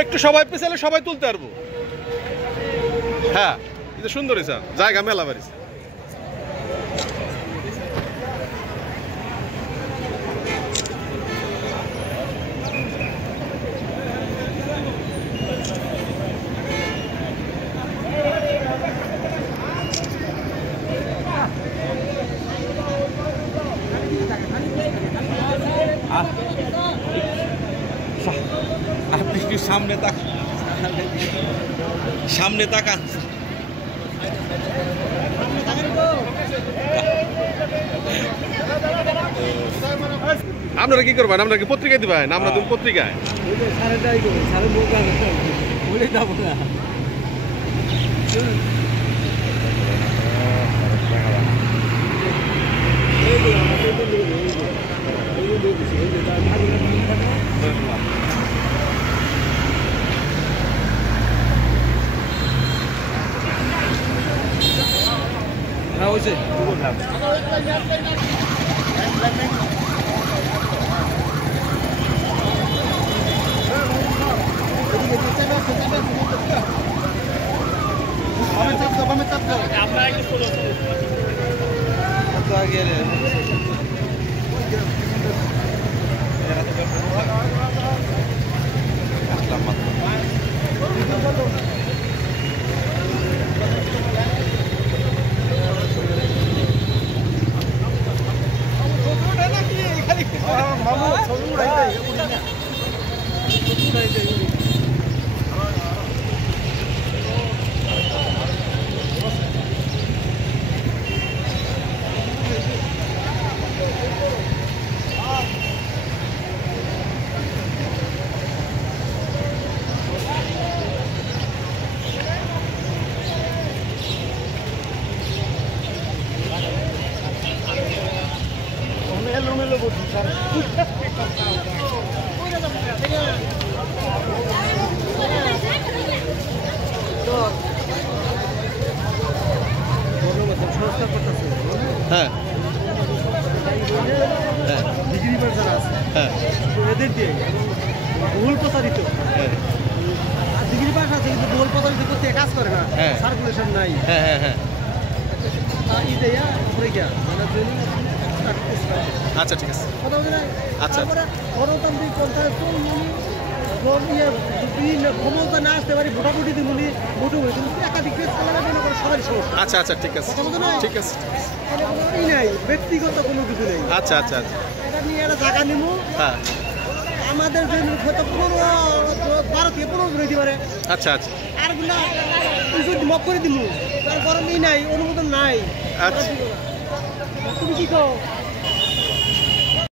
একটু সবাই পেছালে সবাই তুলতে পারবো। হ্যাঁ, এটা সুন্দর হয়েছে, জায়গা মেলা বাড়িছে। আপনি কি সামনে তাকান, সামনে তাকান। আপনারা কি করবেন? আপনারা কি পত্রিকায় দিবেন? আমরা তো পত্রিকায় হ্যাঁ এদের দিয়ে বহুল প্রচারিত ডিগ্রি পাস আছে কিন্তু বহুল প্রচারিত করতে কাজ করে না, সার্কুলেশন নাই। হ্যাঁ হ্যাঁ হ্যাঁ, আচ্ছা ঠিক আছে। আচ্ছা, গণতান্ত্রিক পন্থায় ক্ষমতা না আসতে পারি, ভোটাভুটি দিবনি ভোট হয়েছে একাধিক পেজ চালাবে সবারই সমস্যা। আচ্ছা আচ্ছা ঠিক আছে ঠিক আছে, নাই ব্যক্তিগত কোনো কিছু নেই। আচ্ছা আচ্ছা আচ্ছা, এটা নিয়ে একটা জায়গা নিবো। হ্যাঁ, আমাদের যে হয়তো 12 থেকে 15 দিতে পারে। আচ্ছা আচ্ছা, আরগুলা মক করে দিব, তার গরমই নাই, অনুমোদন নাই। আচ্ছা, তুমি কি কো?